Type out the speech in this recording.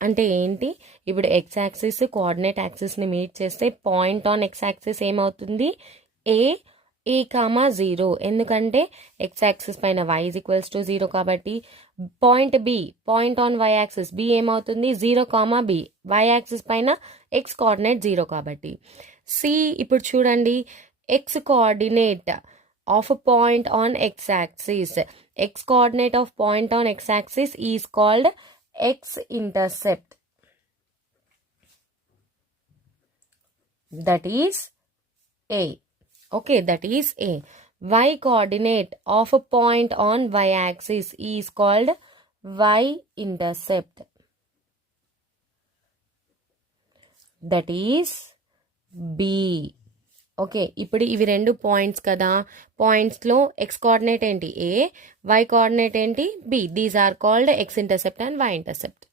అంటే ఏంటి, ఇప్పుడు ఎక్స్ యాక్సిస్ కోఆర్డినేట్ యాక్సిస్ని మీట్ చేస్తే పాయింట్ ఆన్ ఎక్స్ యాక్సిస్ ఏమవుతుంది, ఏ కామా 0. ఎందుకంటే ఎక్స్ యాక్సిస్ పైన y ఈక్వల్స్ టు 0 కాబట్టి point B, point on y axis B ఏమవుతుంది 0 కామా బి, y యాక్సిస్ పైన ఎక్స్ కోఆర్డినేట్ 0 కాబట్టి. సి ఇప్పుడు చూడండి, x coordinate of point on x axis, x coordinate of point on x axis is called x-intercept, that is A. Okay, that is A. Y coordinate of a point on y axis is called y-intercept, that is B. Okay, ఇప్పుడు ఇవి రెండు points కదా, పాయింట్స్లో x coordinate ఏంటి A, y coordinate ఏంటి B. These are called x-intercept and y-intercept.